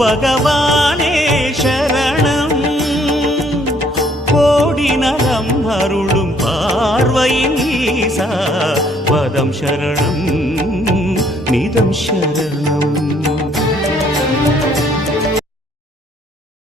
குரு பகவானே சரணம் கோடி நலம் அருளும் பார்வையின் ஈசா பதம் சரணம் நிதம் சரணம்